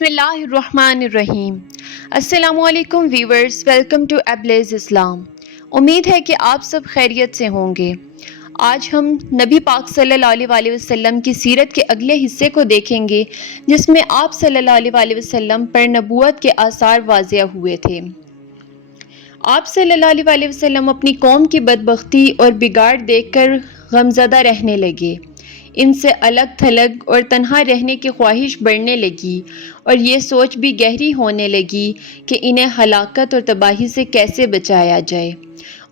بسم اللہ الرحمن الرحیم۔ السلام علیکم ویورز، ویلکم ٹو ایبلیز اسلام۔ امید ہے کہ آپ سب خیریت سے ہوں گے۔ آج ہم نبی پاک صلی اللہ علیہ وسلم کی سیرت کے اگلے حصے کو دیکھیں گے، جس میں آپ صلی اللہ علیہ وسلم پر نبوت کے آثار واضح ہوئے تھے۔ آپ صلی اللہ علیہ وسلم اپنی قوم کی بدبختی اور بگاڑ دیکھ کر غمزدہ رہنے لگے۔ ان سے الگ تھلگ اور تنہا رہنے کی خواہش بڑھنے لگی، اور یہ سوچ بھی گہری ہونے لگی کہ انہیں ہلاکت اور تباہی سے کیسے بچایا جائے۔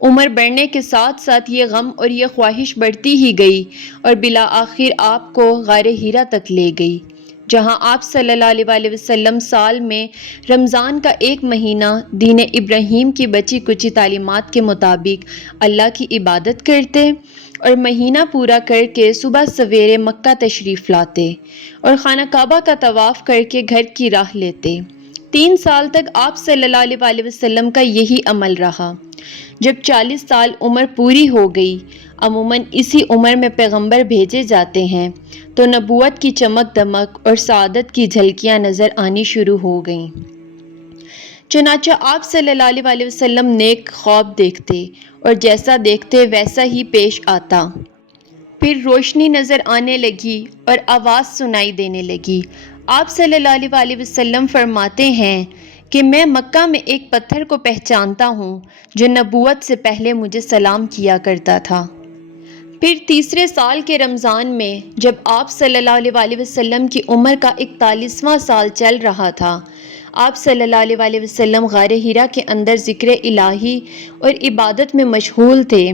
عمر بڑھنے کے ساتھ ساتھ یہ غم اور یہ خواہش بڑھتی ہی گئی، اور بالآخر آپ کو غار حرا تک لے گئی، جہاں آپ صلی اللہ علیہ وسلم سال میں رمضان کا ایک مہینہ دین ابراہیم کی بچی کچی تعلیمات کے مطابق اللہ کی عبادت کرتے، اور مہینہ پورا کر کے صبح سویرے مکہ تشریف لاتے اور خانہ کعبہ کا طواف کر کے گھر کی راہ لیتے۔ 3 سال تک آپ صلی اللہ علیہ وسلم کا یہی عمل رہا۔ جب 40 سال عمر پوری ہو گئی، عموماً اسی عمر میں پیغمبر بھیجے جاتے ہیں، تو نبوت کی چمک دمک اور سعادت کی جھلکیاں نظر آنی شروع ہو گئیں۔ چنانچہ آپ صلی اللہ علیہ وسلم نیک خواب دیکھتے، اور جیسا دیکھتے ویسا ہی پیش آتا۔ پھر روشنی نظر آنے لگی اور آواز سنائی دینے لگی۔ آپ صلی اللہ علیہ وسلم فرماتے ہیں کہ میں مکہ میں ایک پتھر کو پہچانتا ہوں جو نبوت سے پہلے مجھے سلام کیا کرتا تھا۔ پھر تیسرے سال کے رمضان میں جب آپ صلی اللہ علیہ وسلم کی عمر کا 41واں سال چل رہا تھا، آپ صلی اللہ علیہ وسلم غار حرا کے اندر ذکر الہی اور عبادت میں مشغول تھے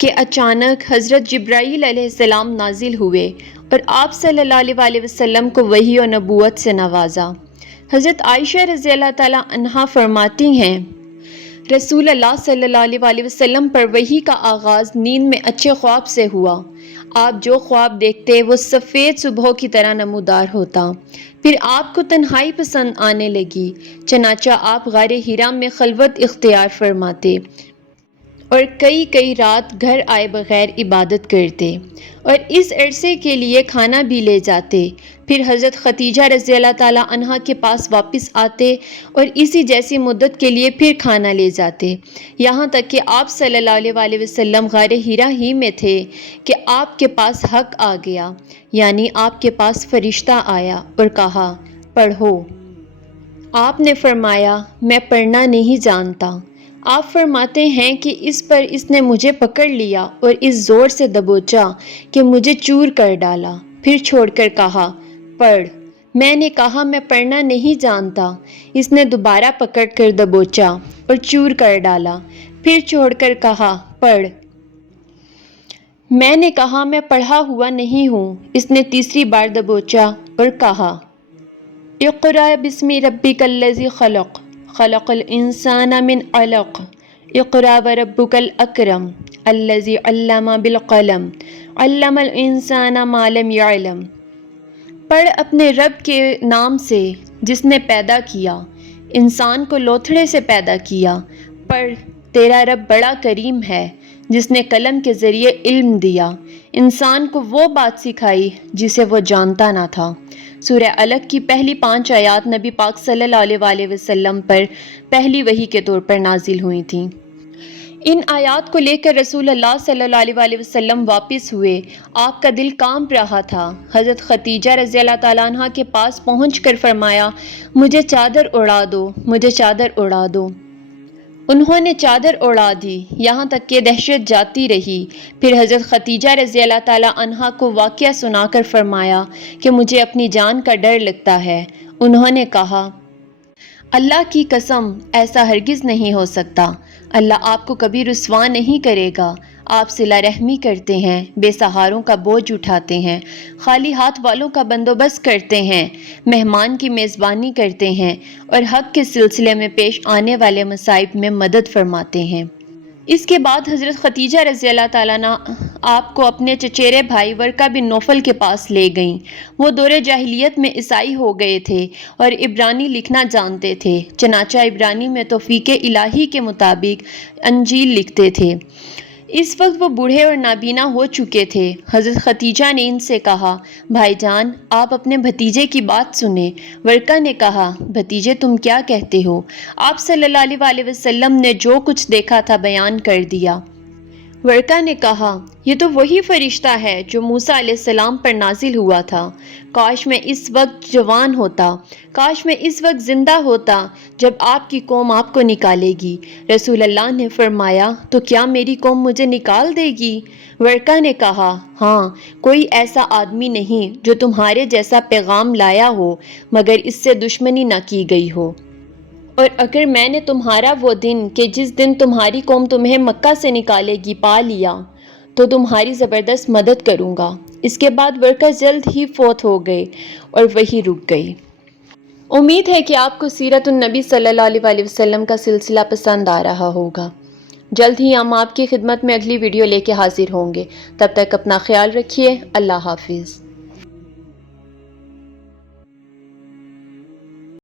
کہ اچانک حضرت جبرائیل علیہ السلام نازل ہوئے اور آپ صلی اللہ علیہ وسلم کو وحی و نبوت سے نوازا۔ حضرت عائشہ رضی اللہ تعالیٰ عنہا فرماتی ہیں، رسول اللہ صلی اللہ علیہ وسلم پر وحی کا آغاز نیند میں اچھے خواب سے ہوا۔ آپ جو خواب دیکھتے وہ سفید صبح کی طرح نمودار ہوتا۔ پھر آپ کو تنہائی پسند آنے لگی، چنانچہ آپ غار حرا میں خلوت اختیار فرماتے اور کئی رات گھر آئے بغیر عبادت کرتے، اور اس عرصے کے لیے کھانا بھی لے جاتے۔ پھر حضرت خدیجہ رضی اللہ تعالیٰ عنہا کے پاس واپس آتے اور اسی جیسی مدت کے لیے پھر کھانا لے جاتے، یہاں تک کہ آپ صلی اللہ علیہ وسلم غار حرا ہی میں تھے کہ آپ کے پاس حق آ گیا، یعنی آپ کے پاس فرشتہ آیا اور کہا، پڑھو۔ آپ نے فرمایا، میں پڑھنا نہیں جانتا۔ آپ فرماتے ہیں کہ اس نے مجھے پکڑ لیا اور اس زور سے دبوچا کہ مجھے چور کر ڈالا، پھر چھوڑ کر کہا، پڑھ۔ میں نے کہا، میں پڑھنا نہیں جانتا۔ اس نے دوبارہ پکڑ کر دبوچا اور چور کر ڈالا، پھر چھوڑ کر کہا، پڑھ۔ میں نے کہا، میں پڑھا ہوا نہیں ہوں۔ اس نے تیسری بار دبوچا اور کہا، اقرأ بسم ربک الذی خلق، خلق الانسان من علق، اقرأ وربک الاکرم، الذی علم بالقلم، علم الانسان ما لم یعلم۔ پڑھ اپنے رب کے نام سے جس نے پیدا کیا، انسان کو لوتھڑے سے پیدا کیا۔ پڑھ، تیرا رب بڑا کریم ہے جس نے قلم کے ذریعے علم دیا، انسان کو وہ بات سکھائی جسے وہ جانتا نہ تھا۔ سورہ علق کی پہلی 5 آیات نبی پاک صلی اللہ علیہ وسلم پر پہلی وحی کے طور پر نازل ہوئی تھیں۔ ان آیات کو لے کر رسول اللہ صلی اللہ علیہ وسلم واپس ہوئے۔ آپ کا دل کانپ رہا تھا۔ حضرت خدیجہ رضی اللہ تعالیٰ عنہ کے پاس پہنچ کر فرمایا، مجھے چادر اڑا دو، مجھے چادر اڑا دو۔ انہوں نے چادر اڑا دی، یہاں تک کہ دہشت جاتی رہی۔ پھر حضرت خدیجہ رضی اللہ تعالیٰ عنہا کو واقعہ سنا کر فرمایا کہ مجھے اپنی جان کا ڈر لگتا ہے۔ انہوں نے کہا، اللہ کی قسم، ایسا ہرگز نہیں ہو سکتا۔ اللہ آپ کو کبھی رسوا نہیں کرے گا۔ آپ صلہ رحمی کرتے ہیں، بے سہاروں کا بوجھ اٹھاتے ہیں، خالی ہاتھ والوں کا بندوبست کرتے ہیں، مہمان کی میزبانی کرتے ہیں، اور حق کے سلسلے میں پیش آنے والے مصائب میں مدد فرماتے ہیں۔ اس کے بعد حضرت خدیجہ رضی اللہ تعالیٰ عنہ آپ کو اپنے چچیرے بھائی ورقہ بن نوفل کے پاس لے گئیں۔ وہ دور جاہلیت میں عیسائی ہو گئے تھے اور عبرانی لکھنا جانتے تھے، چنانچہ عبرانی میں توفیق الہی کے مطابق انجیل لکھتے تھے۔ اس وقت وہ بوڑھے اور نابینا ہو چکے تھے۔ حضرت خدیجہ نے ان سے کہا، بھائی جان آپ اپنے بھتیجے کی بات سنیں۔ ورقہ نے کہا، بھتیجے تم کیا کہتے ہو؟ آپ صلی اللہ علیہ وسلم نے جو کچھ دیکھا تھا بیان کر دیا۔ ورقہ نے کہا، یہ تو وہی فرشتہ ہے جو موسیٰ علیہ السلام پر نازل ہوا تھا۔ کاش میں اس وقت جوان ہوتا، کاش میں اس وقت زندہ ہوتا جب آپ کی قوم آپ کو نکالے گی۔ رسول اللہ نے فرمایا، تو کیا میری قوم مجھے نکال دے گی؟ ورقہ نے کہا، ہاں، کوئی ایسا آدمی نہیں جو تمہارے جیسا پیغام لایا ہو مگر اس سے دشمنی نہ کی گئی ہو۔ اور اگر میں نے تمہارا وہ دن کہ جس دن تمہاری قوم تمہیں مکہ سے نکالے گی پا لیا تو تمہاری زبردست مدد کروں گا۔ اس کے بعد ورقہ جلد ہی فوت ہو گئے اور وہی رک گئی۔ امید ہے کہ آپ کو سیرت النبی صلی اللہ علیہ وسلم کا سلسلہ پسند آ رہا ہوگا۔ جلد ہی ہم آپ کی خدمت میں اگلی ویڈیو لے کے حاضر ہوں گے۔ تب تک اپنا خیال رکھیے۔ اللہ حافظ۔